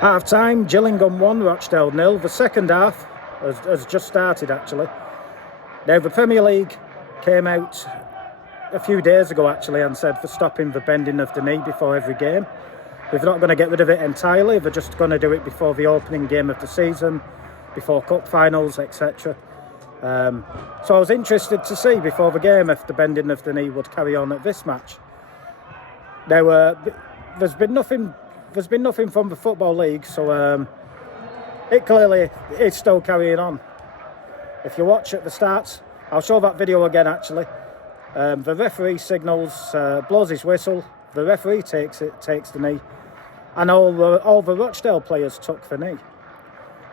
Half time, Gillingham 1, Rochdale 0. The second half has just started actually. Now the Premier League came out a few days ago actually and said for stopping the bending of the knee before every game. They're not going to get rid of it entirely, they're just going to do it before the opening game of the season, before cup finals, etc. So I was interested to see before the game if the bending of the knee would carry on at this match. Now there's been nothing from the Football League, so it clearly is still carrying on. If you watch at the starts, I'll show that video again actually. The referee signals, blows his whistle, the referee takes the knee, and all the Rochdale players took the knee.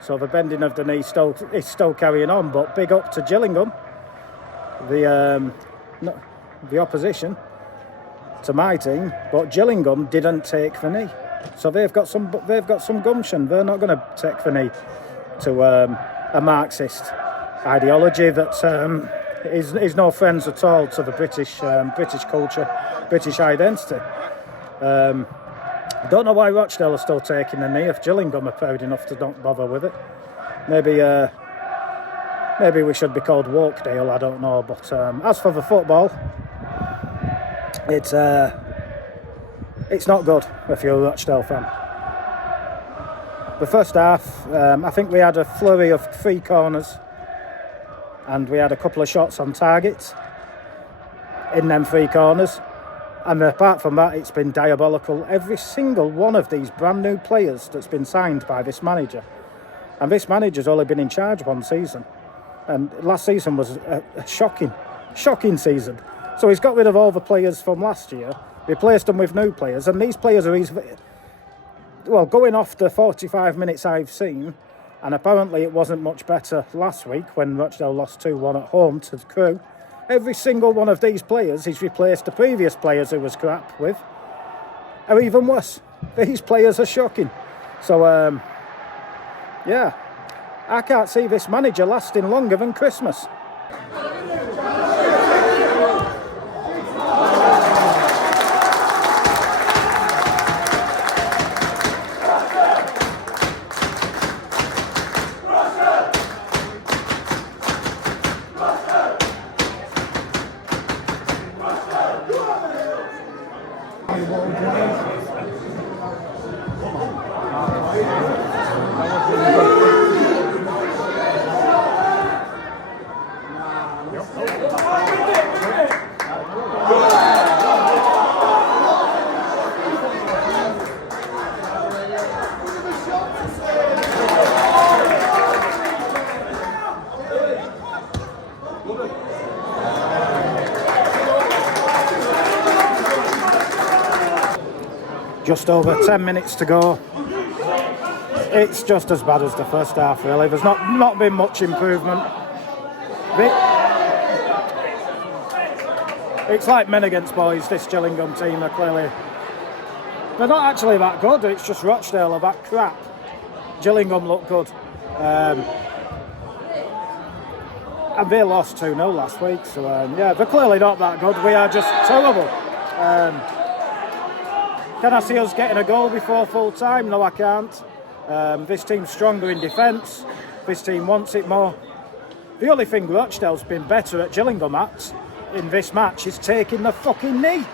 So the bending of the knee is still carrying on, but big up to Gillingham, the opposition to my team, but Gillingham didn't take the knee. So they've got some gumption. They're not going to take the knee to a Marxist ideology that is no friends at all to the British culture, British identity. Don't know why Rochdale are still taking the knee if Gillingham are proud enough to not bother with it. Maybe we should be called Wokedale, I don't know. But as for the football, it's not good if you're a Rochdale fan. The first half, I think we had a flurry of 3 corners and we had a couple of shots on target in them 3 corners. And apart from that, it's been diabolical. Every single one of these brand new players that's been signed by this manager. And this manager's only been in charge 1 season. And last season was a shocking season. So he's got rid of all the players from last year, replaced them with new players, and these players are easy. Well, going off the 45 minutes I've seen, and apparently it wasn't much better last week when Rochdale lost 2-1 at home to the Crew. Every single one of these players he's replaced the previous players who was crap with, or even worse. These players are shocking. So, yeah, I can't see this manager lasting longer than Christmas. Just over 10 minutes to go. It's just as bad as the first half, really. There's not been much improvement. It's like men against boys. This Gillingham team are clearly... They're not actually that good. It's just Rochdale are that crap. Gillingham look good. And they lost 2-0 last week. So, yeah, they're clearly not that good. We are just terrible. Can I see us getting a goal before full time? No, I can't. This team's stronger in defence. This team wants it more. The only thing Rochdale's been better at Gillingham at in this match is taking the fucking knee.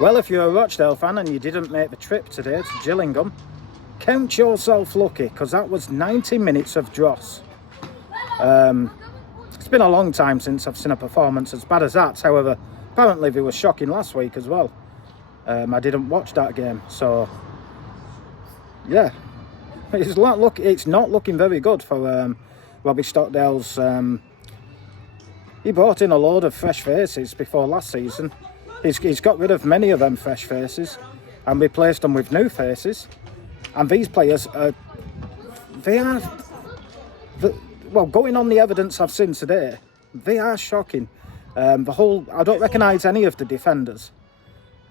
Well, if you're a Rochdale fan and you didn't make the trip today to Gillingham, count yourself lucky, because that was 90 minutes of dross. It's been a long time since I've seen a performance as bad as that. However, apparently they were shocking last week as well. I didn't watch that game, so yeah, it's not looking very good for Robbie Stockdale's. He brought in a load of fresh faces before last season. He's got rid of many of them fresh faces and replaced them with new faces. And these players going on the evidence I've seen today, they are shocking. I don't recognise any of the defenders.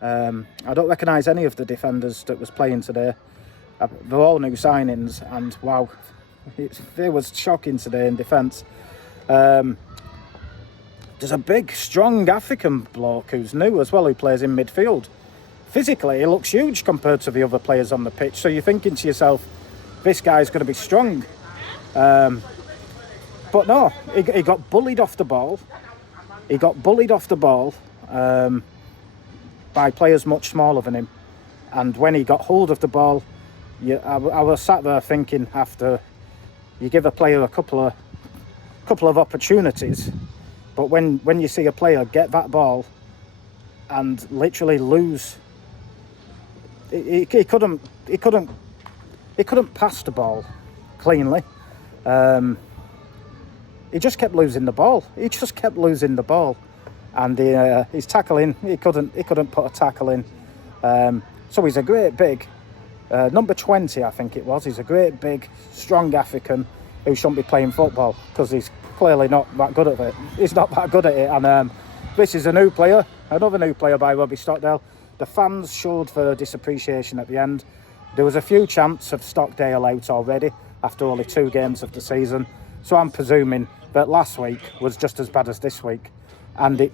I don't recognise any of the defenders that was playing today. They're all new signings, and wow, they was shocking today in defence. There's a big, strong African bloke who's new as well, who plays in midfield. Physically, he looks huge compared to the other players on the pitch. So you're thinking to yourself, this guy's going to be strong. But no, he got bullied off the ball. He got bullied off the ball by players much smaller than him. And when he got hold of the ball, I was sat there thinking, after you give a player a couple of opportunities, but when you see a player get that ball and literally lose, he couldn't pass the ball cleanly. He just kept losing the ball. And his tackling, he couldn't put a tackle in. So he's a great big, number 20 I think it was. He's a great big, strong African who shouldn't be playing football because he's clearly not that good at it. He's not that good at it. And this is another new player by Robbie Stockdale. The fans showed their disappreciation at the end. There was a few chants of Stockdale out already after only 2 games of the season. So I'm presuming that last week was just as bad as this week. And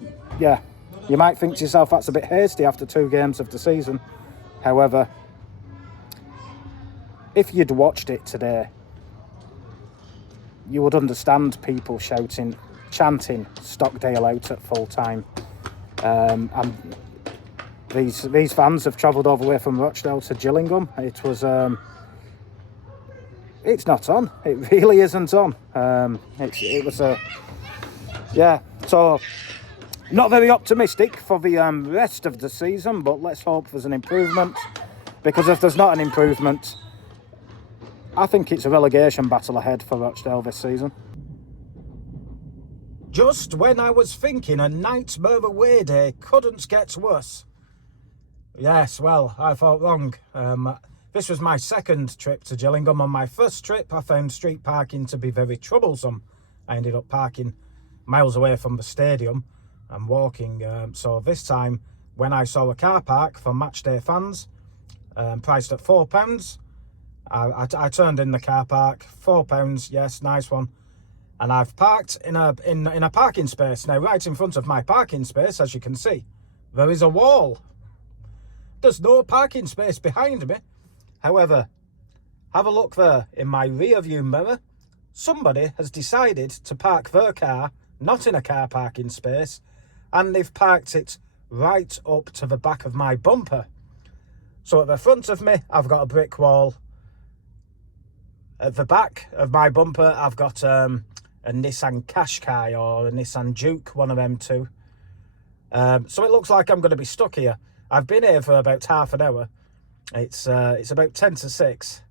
you might think to yourself that's a bit hasty after 2 games of the season. However, if you'd watched it today, you would understand people chanting Stockdale out at full time. And these fans have travelled all the way from Rochdale to Gillingham. It was, it's not on. It really isn't on. It was so not very optimistic for the rest of the season, but let's hope there's an improvement, because if there's not an improvement, I think it's a relegation battle ahead for Rochdale this season. Just when I was thinking a nightmare away day couldn't get worse. Yes, well, I thought wrong. This was my second trip to Gillingham. On my first trip, I found street parking to be very troublesome. I ended up parking miles away from the stadium and walking. So this time, when I saw a car park for matchday fans, priced at £4, I turned in the car park. £4, yes, nice one. And I've parked in a parking space. Now, right in front of my parking space, as you can see, there is a wall. There's no parking space behind me. However, have a look there in my rear view mirror. Somebody has decided to park their car not in a car parking space, and they've parked it right up to the back of my bumper. So at the front of me, I've got a brick wall. At the back of my bumper, I've got a Nissan Qashqai or a Nissan Juke, one of them two. So it looks like I'm going to be stuck here. I've been here for about half an hour. It's about 10 to 6.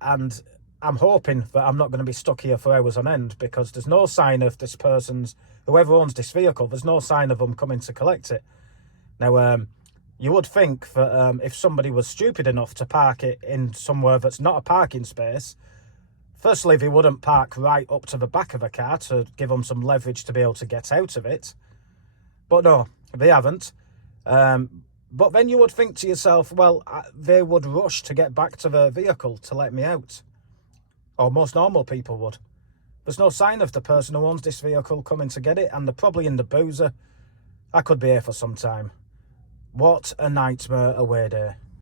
And I'm hoping that I'm not going to be stuck here for hours on end, because there's no sign of this person's, whoever owns this vehicle, there's no sign of them coming to collect it. Now, you would think that if somebody was stupid enough to park it in somewhere that's not a parking space, firstly, they wouldn't park right up to the back of a car to give them some leverage to be able to get out of it. But no, they haven't. But then you would think to yourself, well, they would rush to get back to their vehicle to let me out. Or most normal people would. There's no sign of the person who owns this vehicle coming to get it, and they're probably in the boozer. I could be here for some time. What a nightmare away day.